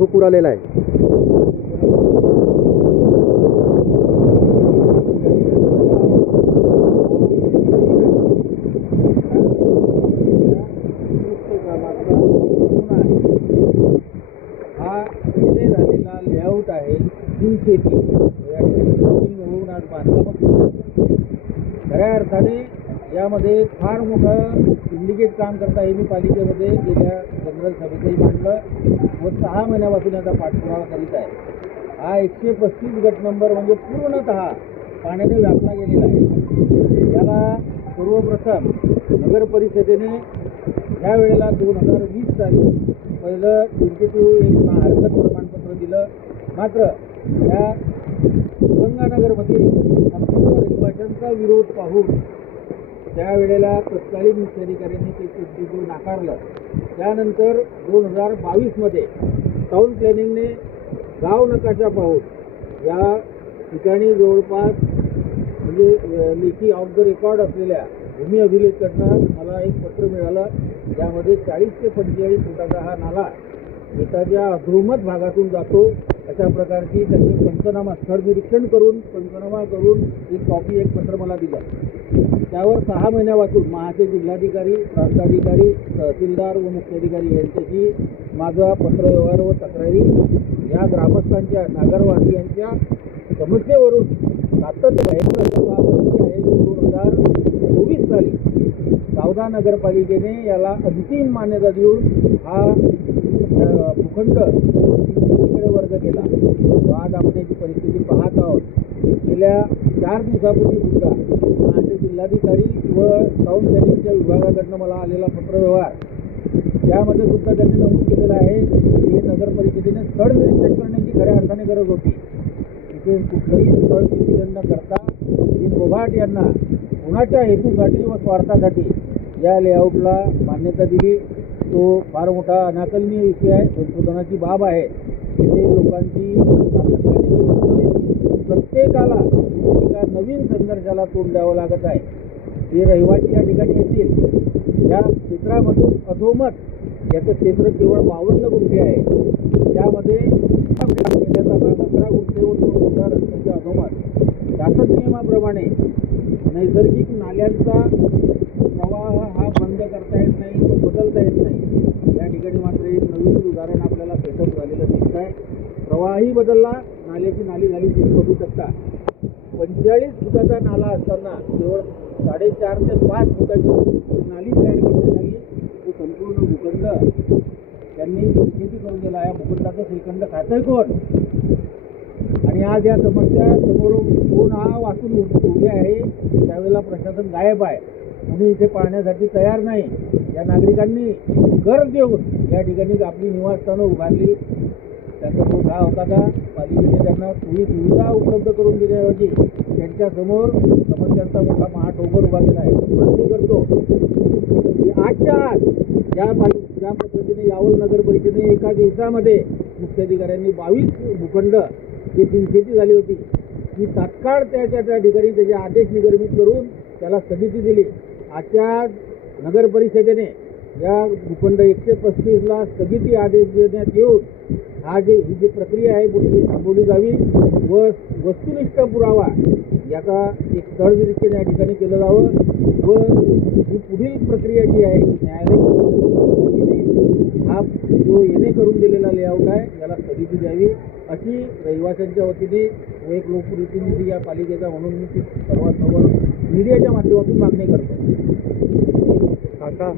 खूप पूर आलेला आहे. हा इथे झालेला लेआउट आहे शेती या ठिकाणी होऊन आज बांधकाम सुरू आहे. खऱ्या अर्थाने यामध्ये फार मोठं सिंडिकेट काम करत आहे. मी पालिकेमध्ये गेल्या जनरल सभेतही मांडलं व 6 महिन्यापासून याचा पाठपुरावा करीत आहे. हा 135 गट नंबर म्हणजे पूर्णतः पाण्याने व्यापला गेलेला आहे. याला सर्वप्रथम नगर परिषदेने ह्या वेळेला 2020 साली पहिलं टेंटेटिव्ह एक हरकत प्रमाणपत्र दिलं. मात्र या गंगानगरमधील संपूर्ण रहिवाशांचा विरोध पाहून त्यावेळेला तत्कालीन मुख्याधिकाऱ्यांनी ते टेंटेटिव्ह नाकारलं. त्यानंतर 2022मध्ये टाऊन प्लॅनिंगने गाव नकाशा पाहून या ठिकाणी जवळपास म्हणजे लेखी ऑफ द रेकॉर्ड असलेल्या भूमी अभिलेखकडनं मला एक पत्र मिळालं. ज्यामध्ये 40 ते 45 फुटाचा हा नाला शेताच्या अधोमध भागातून जातो अशा प्रकारची त्यांनी पंचनामा स्थळ निरीक्षण करून पंचनामा करून एक कॉपी एक पत्र मला दिलं. त्यावर 6 महिन्यापासून महाचे जिल्हाधिकारी प्रांताधिकारी तहसीलदार व मुख्याधिकारी यांच्याशी माझा पत्रव्यवहार व तक्रारी या ग्रामस्थांच्या नागरवासियांच्या समस्येवरून सातत्य आहे. 2024 साली सावदा नगरपालिकेने याला अंतिम मान्यता देऊन हा भूखंड शेतीकडे वर्ग केला. आज आपण याची परिस्थिती पाहत आहोत. गेल्या 4 दिवसापूर्वी सुद्धा माझे जिल्हाधिकारी व टाऊन प्लॅनिंगच्या विभागाकडनं मला आलेला पत्रव्यवहार त्यामध्ये सुद्धा त्यांनी नमूद केलेलं आहे की हे नगर परिषदेने स्थळ निरीक्षण करण्याची खऱ्या अर्थाने गरज होती. तिथे कुठलंही स्थळ निरीक्षण न करता बोभाट यांना कुणाच्या हेतूसाठी व स्वार्थासाठी या लेआउटला मान्यता दिली. तो फार मोठा अनाकलनीय विषय आहे. संशोधनाची बाब आहे. इथे लोकांची प्रत्येकाला एका नवीन संघर्षाला तोंड द्यावं लागत आहे. जे रहिवासी या ठिकाणी येतील या क्षेत्रामधून अधोमत याचं क्षेत्र केवळ 52 गुंठे आहे. त्यामध्ये त्याचा भाग 11 गुंठे व 2 गुंठा रस्त्याच्या अधोमत शासन नियमाप्रमाणे नैसर्गिक नाल्यांचा प्रवाह हा बंद करता येत नाही, तो बदलता येत नाही. या ठिकाणी मात्र एक नवीन उदाहरण आपल्याला सेटअप झालेलं दिसत आहे. प्रवाहही बदलला, नाल्याची नाली झाली तुम्ही बघू शकता. 45 फुटाचा नाला असताना केवळ 4.5 ते 5 फुटाची नाली तयार करण्यात आली. तो संपूर्ण भूखंड त्यांनी शेती करून दिला. या भूखंडाचं श्रीखंड खातंय कोण? आणि आज या समस्या समोर कोण हा वाचून उभे आहे त्यावेळेला प्रशासन गायब आहे. कोणी इथे पाहण्यासाठी तयार नाही. या नागरिकांनी कर देऊन या ठिकाणी आपली निवासस्थानं उभारली. त्याचा तो भाग होता का? पालिकेने त्यांना सोयी सुविधा उपलब्ध करून देण्याऐवजी त्यांच्यासमोर समस्यांचा मोठा महाटोकर उभा केला आहे. मागणी करतो की आजच्या आज ज्या पद्धतीने यावल नगर परिषदेने एका दिवसामध्ये मुख्याधिकाऱ्यांनी 22 भूखंड जी बिनशेती झाली होती ती तात्काळ त्या ठिकाणी त्याचे आदेश निर्गमित करून त्याला स्थगिती दिली. आजच्या नगर परिषदेने या भूखंड 135ला स्थगिती आदेश देण्यात येऊन ही जी प्रक्रिया आहे ही थांबवली जावी व वस्तुनिष्ठ पुरावा याचा एक स्थळ निरीक्षण या ठिकाणी केलं जावं व ही पुढील प्रक्रिया जी आहे न्यायालय हा जो येणे करून दिलेला लेआउट आहे याला स्थगिती द्यावी अशी रहिवाशांच्या वतीने व एक लोकप्रतिनिधी या पालिकेचा म्हणून मी सर्वांसमोर मीडियाच्या माध्यमातून मागणी करतो. काका